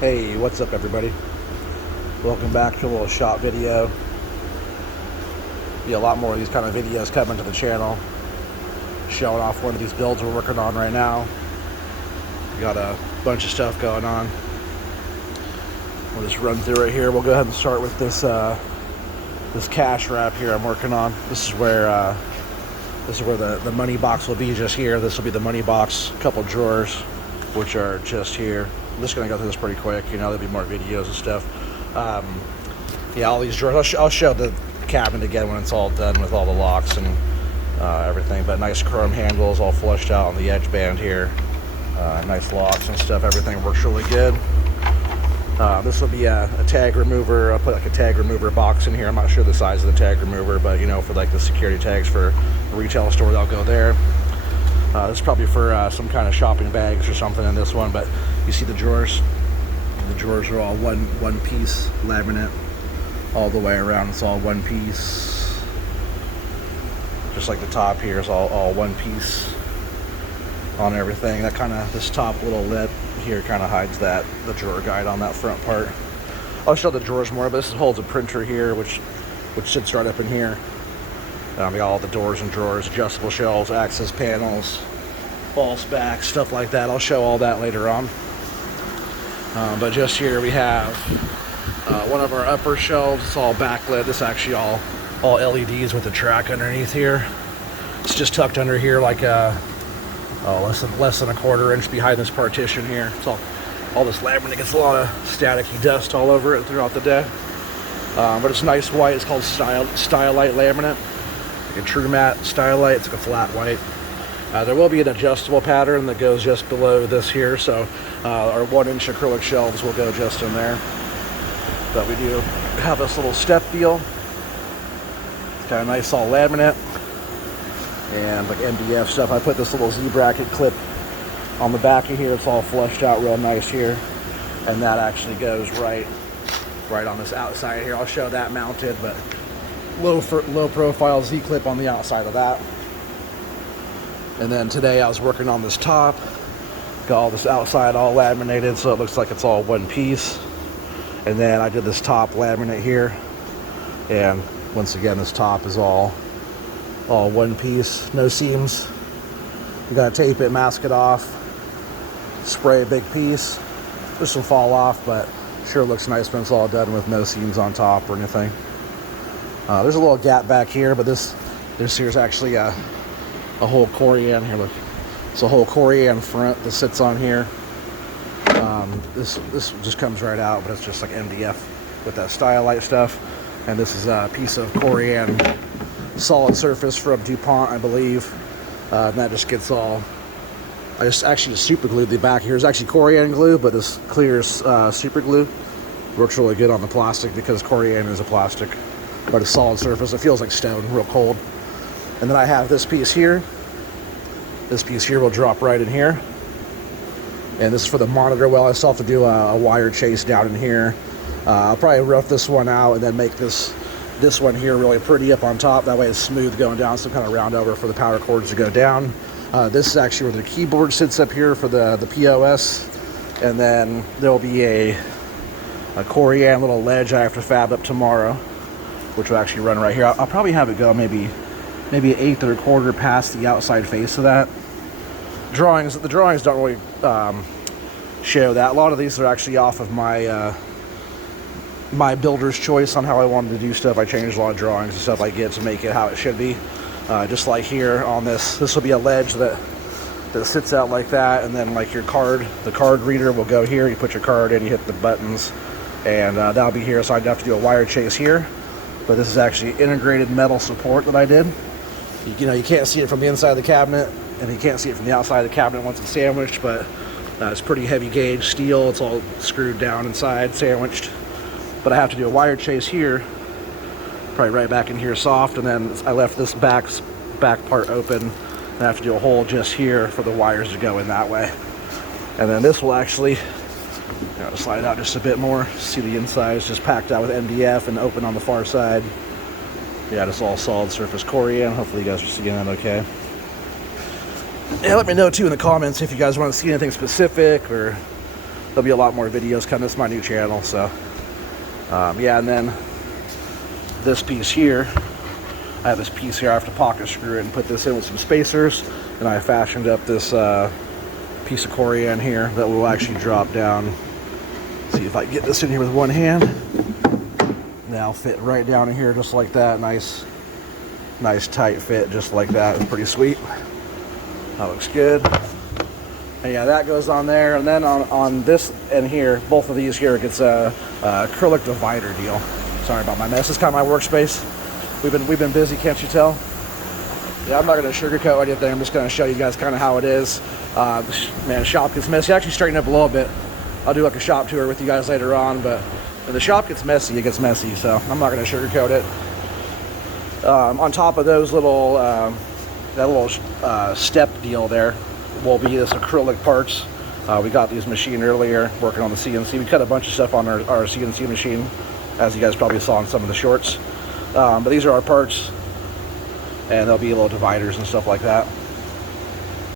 Hey, what's up everybody? Welcome back to a little shop video. Be a lot more of these kind of videos coming to the channel, showing off one of these builds we're working on right now. We got a bunch of stuff going on. We'll just run through it here. We'll go ahead and start with this this cash wrap here I'm working on. This is where the money box will be, just here. This will be the money box, a couple drawers which are just here. I'm just gonna go through this pretty quick, you know, there'll be more videos and stuff. Yeah, all these drawers, I'll show the cabinet again when it's all done with all the locks and everything, but nice chrome handles all flushed out on the edge band here. Nice locks and stuff, everything works really good. This will be a tag remover. I'll put like a tag remover box in here. I'm not sure the size of the tag remover, but you know, for like the security tags for a retail store, they'll go there. This is probably for some kind of shopping bags or something in this one, but you see the drawers? The drawers are all one piece laminate all the way around. It's all one piece. Just like the top here is all one piece on everything. That kind of, this top little lid here kind of hides the drawer guide on that front part. I'll show the drawers more, but this holds a printer here, which sits right up in here. We got all the doors and drawers, adjustable shelves, access panels, false backs, stuff like that. I'll show all that later on. But just here we have one of our upper shelves. It's all backlit. This is actually all LEDs with a track underneath here. It's just tucked under here like less than a quarter inch behind this partition here. It's all this laminate gets a lot of staticky dust all over it throughout the day. But it's nice white. It's called Stylite laminate. Like a true matte Stylite. It's like a flat white. There will be an adjustable pattern that goes just below this here, so our 1-inch acrylic shelves will go just in there. But we do have this little step deal. It's kind of nice, all laminate and like MDF stuff. I put this little Z-bracket clip on the back of here. It's all flushed out real nice here, and that actually goes right on this outside here. I'll show that mounted, but low profile Z-clip on the outside of that. And then today I was working on this top, got all this outside all laminated so it looks like it's all one piece. And then I did this top laminate here, and once again this top is all one piece, no seams. You gotta tape it, mask it off, spray a big piece. This will fall off, but sure looks nice when it's all done with no seams on top or anything. There's a little gap back here, but this here's actually a whole corian here. Look, it's a whole corian front that sits on here. This just comes right out, but it's just like MDF with that Stylite stuff. And this is a piece of corian solid surface from DuPont, I believe. And that just gets all. I just actually super glued the back here. It's actually corian glue, but this clear super glue works really good on the plastic because corian is a plastic, but a solid surface. It feels like stone, real cold. And then I have this piece here. This piece here will drop right in here. And this is for the monitor well. I still have to do a wire chase down in here. I'll probably rough this one out and then make this one here really pretty up on top. That way it's smooth going down, some kind of round over for the power cords to go down. This is actually where the keyboard sits up here for the POS. And then there'll be a corian little ledge I have to fab up tomorrow, which will actually run right here. I'll probably have it go maybe an eighth or a quarter past the outside face of that. The drawings don't really show that. A lot of these are actually off of my my builder's choice on how I wanted to do stuff. I changed a lot of drawings and stuff I get to make it how it should be. Just like here on this will be a ledge that sits out like that, and then like the card reader will go here. You put your card in, you hit the buttons, and that'll be here. So I'd have to do a wire chase here. But this is actually integrated metal support that I did. You know, you can't see it from the inside of the cabinet, and you can't see it from the outside of the cabinet once it's sandwiched, but it's pretty heavy gauge steel. It's all screwed down inside, sandwiched. But I have to do a wire chase here, probably right back in here soft, and then I left this back part open, and I have to do a hole just here for the wires to go in that way. And then this will actually, slide out just a bit more. See the inside is just packed out with MDF and open on the far side. Yeah, just all solid surface corian. Hopefully you guys are seeing that okay. Yeah, let me know too in the comments if you guys want to see anything specific or there'll be a lot more videos coming. This is my new channel, so yeah. And then this piece here, I have this piece here. I have to pocket screw it and put this in with some spacers, and I fashioned up this piece of corian here that will actually drop down. See if I can get this in here with one hand. Now fit right down in here just like that. Nice tight fit just like that. It's pretty sweet. That looks good. And yeah, that goes on there. And then on this end here, both of these here, it gets a acrylic divider deal. Sorry about my mess. This is kind of my workspace. We've been busy, can't you tell? Yeah, I'm not going to sugarcoat anything. I'm just going to show you guys kind of how it is. Man, shop gets messy. Actually straighten up a little bit. I'll do like a shop tour with you guys later on, but when the shop gets messy, it gets messy, so I'm not going to sugarcoat it. On top of those little, that little step deal there will be this acrylic parts. We got these machined earlier, working on the CNC. We cut a bunch of stuff on our CNC machine, as you guys probably saw in some of the shorts. But these are our parts, and there'll be little dividers and stuff like that.